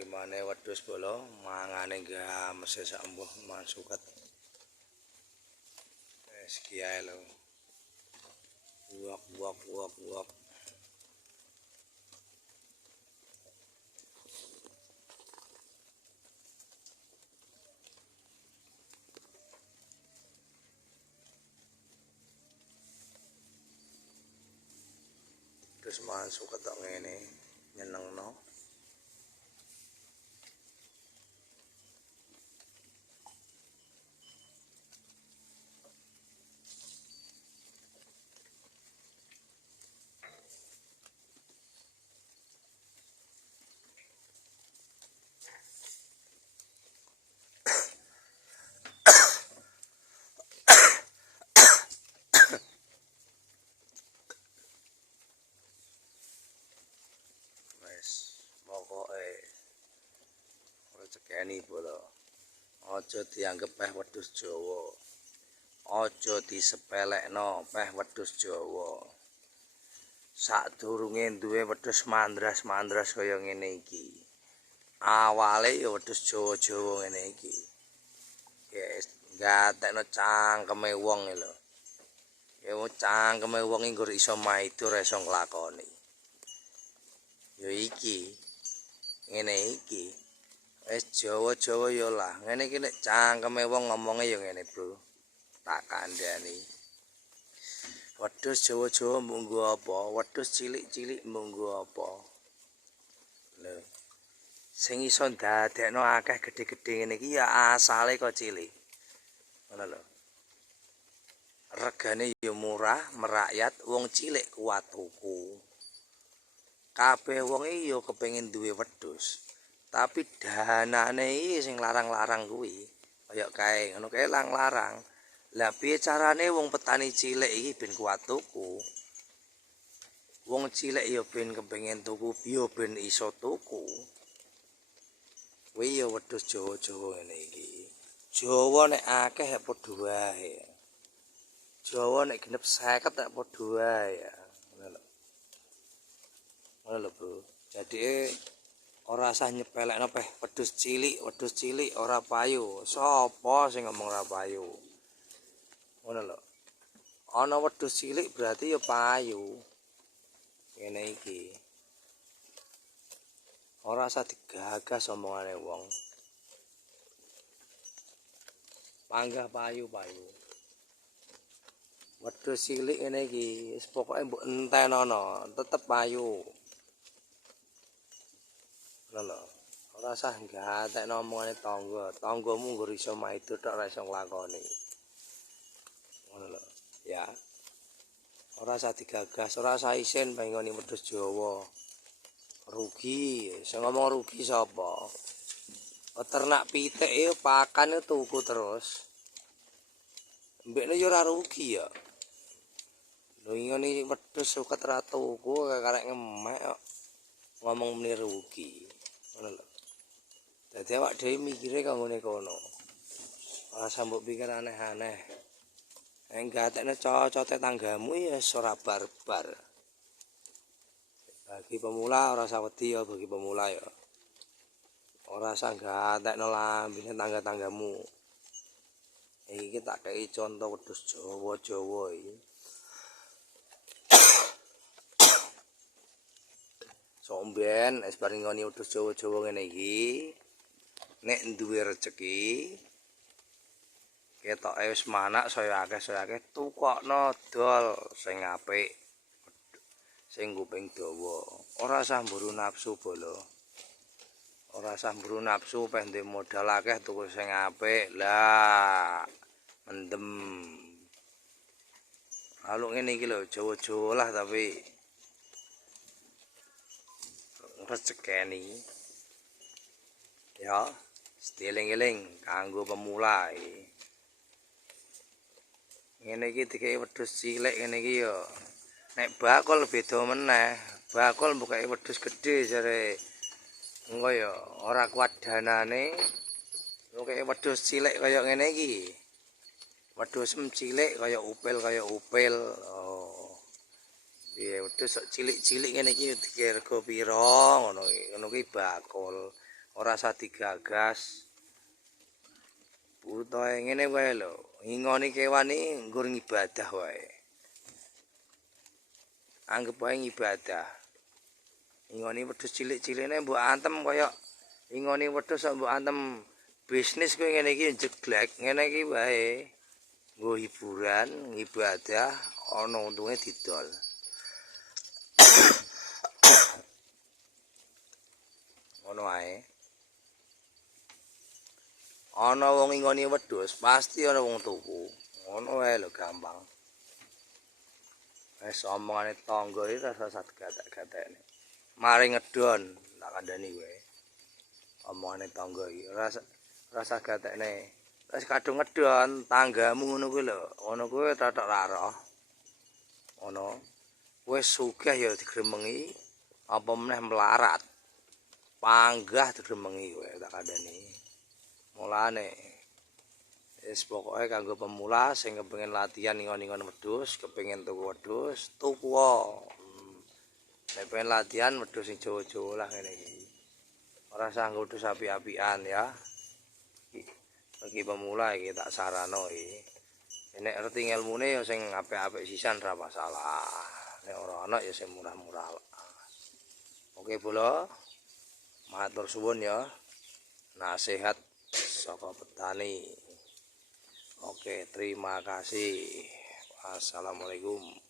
Rimane wedhus bola mangane gamese sambuh masuket. Wis kiye lho. Wok. Terus masuk ketok ngene nyenengno. Wis pokoke rezekeni bola. Aja dianggep peh wedhus Jawa. Aja disepelekno peh wedhus Jawa. Sadurunge duwe wedhus mandras-mandras kaya ngene iki. Awale ya wedhus Jawa-Jawa ngene iki. Guys, gatekno cangkeme wong lho. Ya cangkeme wong iki nggur iso maido ora iso nglakoni. Ya iki. Ngene iki. Wis Jawa-Jawa ya lah. Ngene iki nek cangkeme wong ngomonge ya ngene, Bro. Tak kandhani. Wedhus Jawa-Jawa munggo apa? Wedhus cilik-cilik munggo apa? Lho. Sing iso ndadekno akeh gedhe-gedhe ngene iki ya asale kok cilik. Ngono lho. Regane ya murah, merakyat, wong cilik kuat tuku. Kabeh wong iki ya kepengin duwe wedhus. Tapi danane iki sing larang-larang kuwi, kaya kae ngono kae larang. Lah piye carane wong petani cilik iki ben kuat tuku? Wong cilik ya ben kepengin tuku, ya ben iso tuku. Kuwi ya wedhus Jawa-Jawa ngene iki. Jawa nek akeh ya padha wae. Jawa nek genep 50 ya padha wae ya. Ngono lho, Bro. Jadi ora usah nyepelekno peh wedhus cilik ora payu. Sopo sing ngomong ora payu? Ngono lho. Ana wedhus cilik berarti ya payu. Ngene iki. Ora usah digagas omongane wong. Panggah payu-payu. Wedhus cilik ngene iki, wis pokoke mbok entenono, tetep payu. Ngono lho. Ora usah gatekno omongane tangga. Tanggamu nggur iso maido tok ora iso nglakoni. Ngono lho. Ya. Ora usah digagas, ora usah isin pengoni wedhus Jawa. Rugi, sing ngomong rugi sapa? Peternak pitik e pakan tuku terus. Mbekne yo ora rugi ya. Lho ngene wedhus suket ra tuku karek ngemek kok ngomong muni rugi. Ngono lho. Dadi awak dhewe mikire kok ngene kono. Ora sambok pikir aneh-aneh. Gatekne cocote tanggamu ya ora barbar. Bagi pemula ora usah wedi ya bagi pemula ya. Ora usah gatekno lambene tangga-tanggamu. Iki tak kei contoh wedhus Jawa-Jawa iki. Somben es bareng ngoni wedhus Jawa-Jawa ngene iki. Nek duwe rejeki ketoke wis manak saya akeh tukokno dol sing apik. Sing kuping dawa. Ora usah mburu nafsu bolo. Ora usah mburu nafsu peh ndek modal akeh tuku sing apik. Lah mendem. Lalu ngene iki lho Jawa-Jawa lah tapi rezekeni. Ya, sedeling-eling kanggo pemula iki. Ngene iki dikeki wedhus cilik ngene iki ya. Nek bakul beda meneh. Bakul mbukake wedhus gedhe jare engko ya ora kuat danane. Mbukake wedhus cilik kaya ngene iki. Wedhus cilik kaya upil. Oh. Piye wedhus cilik-cilik ngene iki dirego pira ngono iki. Ngono kuwi bakul. ora usah digagas. Butuhe ngene wae lho, ngingoni kewan iki nggur ngibadah wae. Anggep wae ngibadah. Ngingoni wedhus cilik-cilikne mbok antem kaya ngingoni wedhus mbok antem bisnis kowe ngene iki jeglek, ngene iki wae. Nggo hiburan, ngibadah, ana untunge didol. Ngono ae. Ana wong ngingoni wedhus, pasti ana wong tuku. Ngono wae lho gampang. Wis omongane tangga iki rasa gatek-gatekne. Mari ngedon, tak kandhani kowe. Omongane tangga iki rasa gatekne. Wis kadung ngedon tanggamu ngono kuwi lho. Ngono kuwi tatok raro. Ngono. Wis sugih ya digremengi, apa meneh melarat. Panggah digremengi kowe tak kandhani. Mulane wis pokoke kanggo pemula sing kepengin latihan ngon-ngon wedhus, kepengin tuku wedhus, tuku wae. Nek pengen latihan wedhus sing Jawa-Jawa lah ngene iki. Ora usah wedhus api-apian ya. Bagi pemula iki tak sarano iki. Nek ngerti ngelmune ya sing apik-apik sisan ora masalah. Nek ora ana ya sing murah-murah. Oke, Bolo. Matur suwun ya. Nasihat saka petani. Oke, terima kasih. Wassalamualaikum.